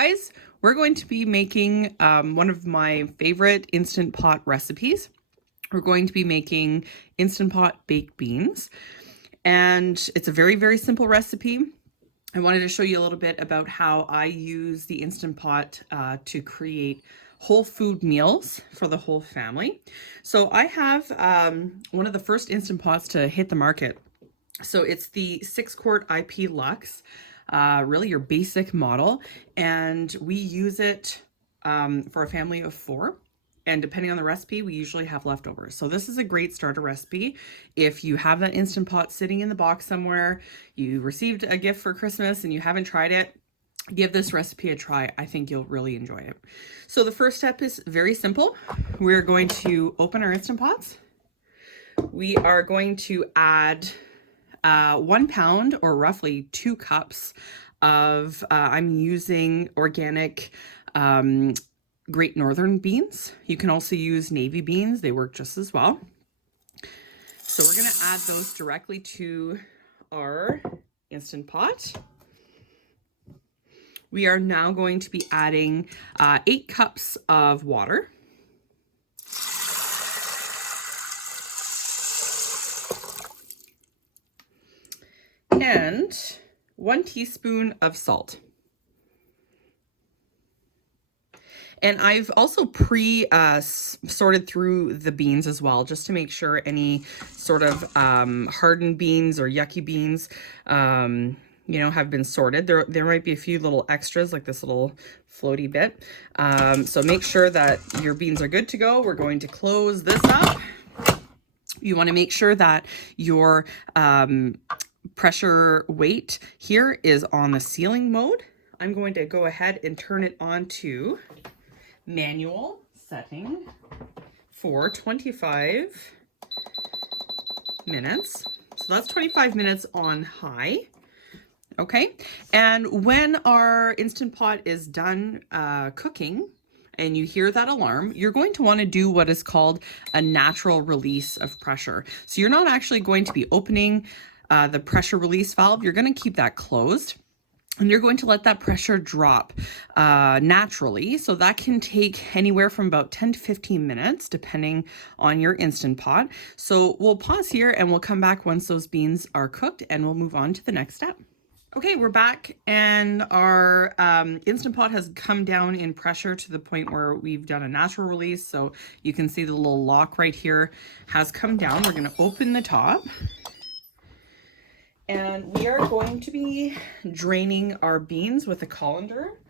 guys, we're going to be making one of my favorite Instant Pot recipes. We're going to be making Instant Pot baked beans, and it's a very, very simple recipe. I wanted to show you a little bit about how I use the Instant Pot to create whole food meals for the whole family. So I have one of the first Instant Pots to hit the market. So it's the 6-quart IP Lux, really your basic model, and we use it for a family of 4. And depending on the recipe, we usually have leftovers. So this is a great starter recipe. If you have that Instant Pot sitting in the box somewhere, you received a gift for Christmas and you haven't tried it, give this recipe a try. I think you'll really enjoy it. So the first step is very simple. We're going to open our Instant Pots. We are going to add 1 pound or roughly 2 cups of, I'm using organic Great Northern beans. You can also use navy beans. They work just as well. So we're going to add those directly to our Instant Pot. We are now going to be adding 8 cups of water. And 1 teaspoon of salt. And I've also sorted through the beans as well, just to make sure any sort of hardened beans or yucky beans, have been sorted. There might be a few little extras, like this little floaty bit. So make sure that your beans are good to go. We're going to close this up. You want to make sure that your pressure weight here is on the sealing mode. I'm going to go ahead and turn it on to manual setting for 25 minutes. So that's 25 minutes on high. Okay. And when our Instant Pot is done cooking and you hear that alarm, you're going to want to do what is called a natural release of pressure. So you're not actually going to be opening the pressure release valve. You're going to keep that closed. And you're going to let that pressure drop naturally. So that can take anywhere from about 10 to 15 minutes, depending on your Instant Pot. So we'll pause here and we'll come back once those beans are cooked and we'll move on to the next step. Okay, we're back and our Instant Pot has come down in pressure to the point where we've done a natural release. So you can see the little lock right here has come down. We're going to open the top. And we are going to be draining our beans with a colander.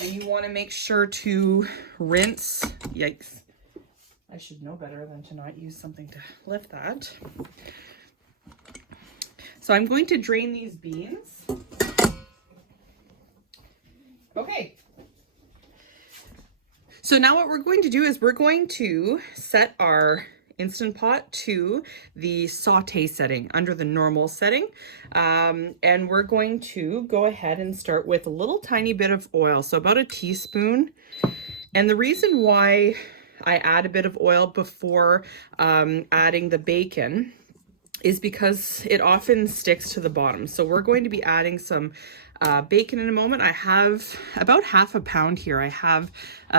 And you want to make sure to rinse. Yikes. I should know better than to not use something to lift that. So I'm going to drain these beans. Okay. So now what we're going to do is we're going to set our Instant Pot to the saute setting under the normal setting. And we're going to go ahead and start with a little tiny bit of oil, so about a teaspoon. And the reason why I add a bit of oil before adding the bacon is because it often sticks to the bottom. So we're going to be adding some bacon in a moment. I have about half a pound here. I have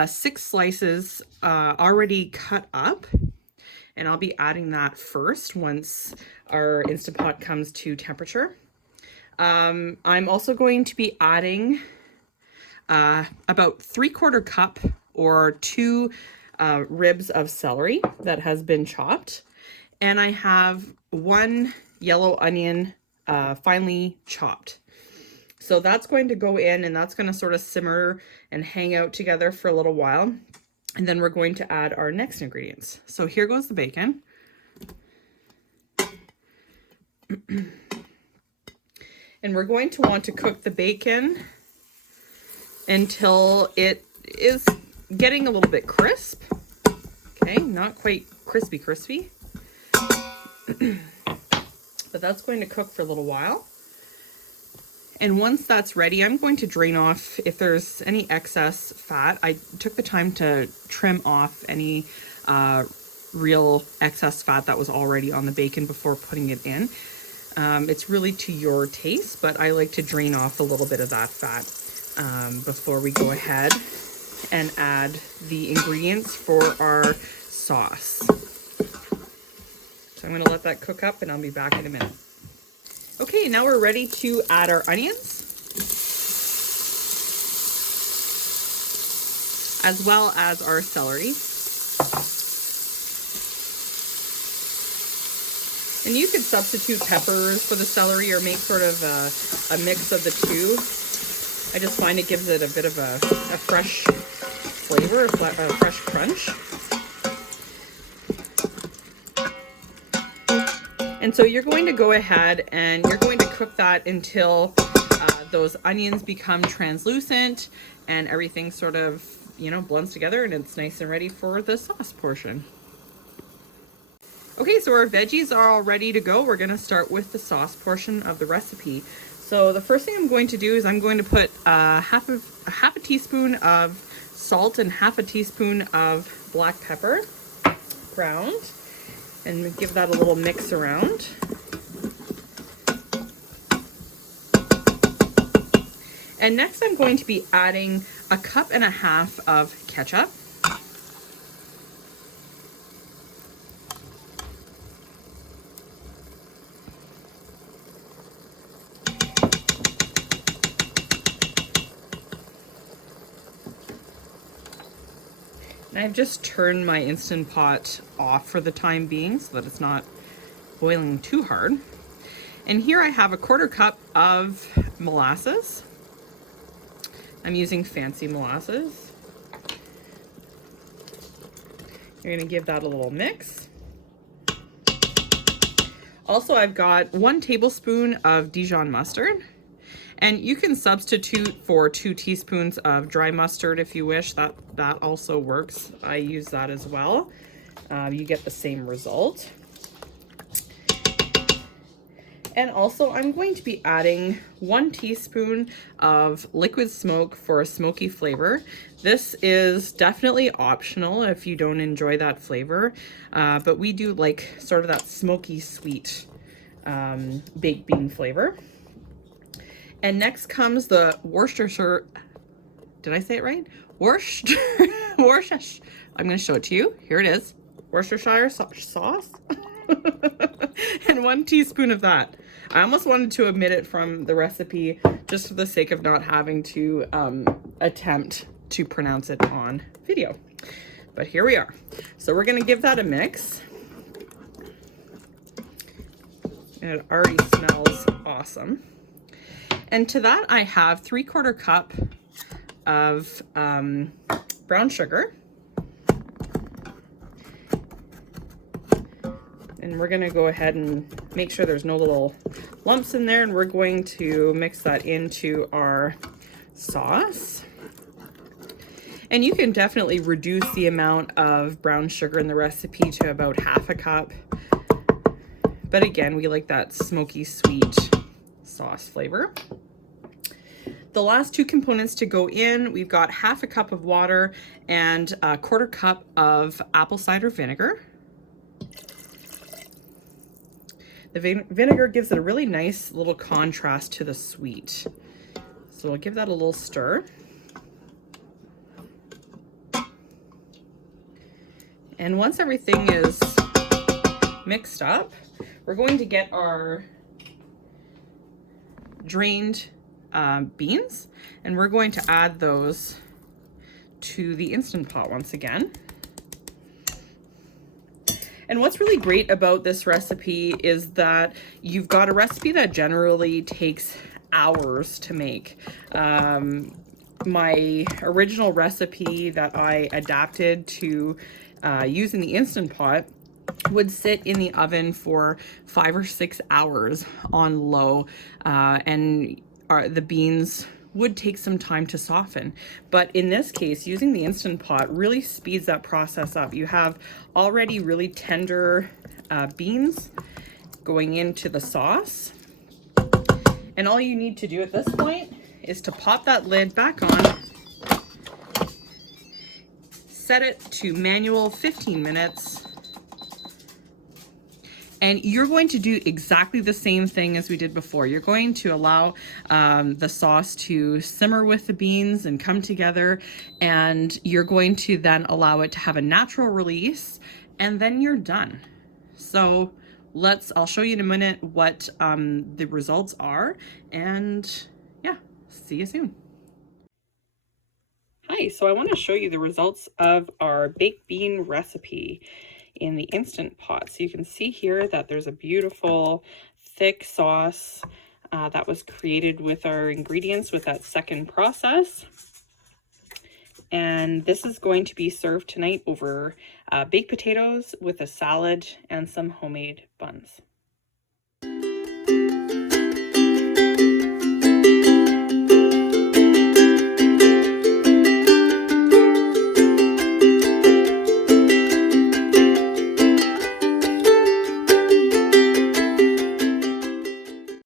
6 slices already cut up. And I'll be adding that first once our Instant Pot comes to temperature. I'm also going to be adding about 3/4 cup or 2 ribs of celery that has been chopped. And I have 1 yellow onion finely chopped. So that's going to go in and that's going to sort of simmer and hang out together for a little while. And then we're going to add our next ingredients. So here goes the bacon. And we're going to want to cook the bacon until it is getting a little bit crisp. Okay, not quite crispy. But that's going to cook for a little while. And once that's ready, I'm going to drain off if there's any excess fat. I took the time to trim off any real excess fat that was already on the bacon before putting it in. It's really to your taste, but I like to drain off a little bit of that fat. before we go ahead and add the ingredients for our sauce. So I'm going to let that cook up and I'll be back in a minute. Okay, now we're ready to add our onions, as well as our celery. And you could substitute peppers for the celery or make sort of a mix of the two. I just find it gives it a bit of a fresh flavor, a fresh crunch. And so you're going to go ahead and you're going to cook that until those onions become translucent and everything sort of, you know, blends together and it's nice and ready for the sauce portion. Okay, so our veggies are all ready to go. We're going to start with the sauce portion of the recipe. So the first thing I'm going to do is I'm going to put half a teaspoon of salt and half a teaspoon of black pepper ground, and give that a little mix around. And next I'm going to be adding a cup and a half of ketchup. And I've just turned my Instant Pot off for the time being so that it's not boiling too hard. And here I have a 1/4 cup of molasses. I'm using fancy molasses. You're going to give that a little mix. Also, I've got 1 tablespoon of Dijon mustard. And you can substitute for 2 teaspoons of dry mustard if you wish. That also works. I use that as well. You get the same result. And also I'm going to be adding 1 teaspoon of liquid smoke for a smoky flavor. This is definitely optional if you don't enjoy that flavor, but we do like sort of that smoky sweet baked bean flavor. And next comes the Worcestershire, did I say it right? Worcestershire, I'm going to show it to you. Here it is. Worcestershire sauce. And 1 teaspoon of that. I almost wanted to omit it from the recipe just for the sake of not having to attempt to pronounce it on video. But here we are. So we're going to give that a mix. And it already smells awesome. And to that I have 3/4 cup of brown sugar. And we're going to go ahead and make sure there's no little lumps in there, and we're going to mix that into our sauce. And you can definitely reduce the amount of brown sugar in the recipe to about 1/2 cup. But again, we like that smoky sweet sauce flavor. The last 2 components to go in, we've got 1/2 cup of water and a 1/4 cup of apple cider vinegar. The vinegar gives it a really nice little contrast to the sweet. So we'll give that a little stir. And once everything is mixed up, we're going to get our drained beans, and we're going to add those to the Instant Pot once again. And what's really great about this recipe is that you've got a recipe that generally takes hours to make. My original recipe that I adapted to using the Instant Pot would sit in the oven for 5 or 6 hours on low, and the beans would take some time to soften. But in this case, using the Instant Pot really speeds that process up. You have already really tender beans going into the sauce. And all you need to do at this point is to pop that lid back on, set it to manual 15 minutes, And you're going to do exactly the same thing as we did before. You're going to allow the sauce to simmer with the beans and come together, and you're going to then allow it to have a natural release, and then you're done. So I'll show you in a minute what the results are, and yeah, see you soon. Hi, so I want to show you the results of our baked bean recipe in the Instant Pot. So you can see here that there's a beautiful thick sauce that was created with our ingredients with that second process. And this is going to be served tonight over baked potatoes with a salad and some homemade buns.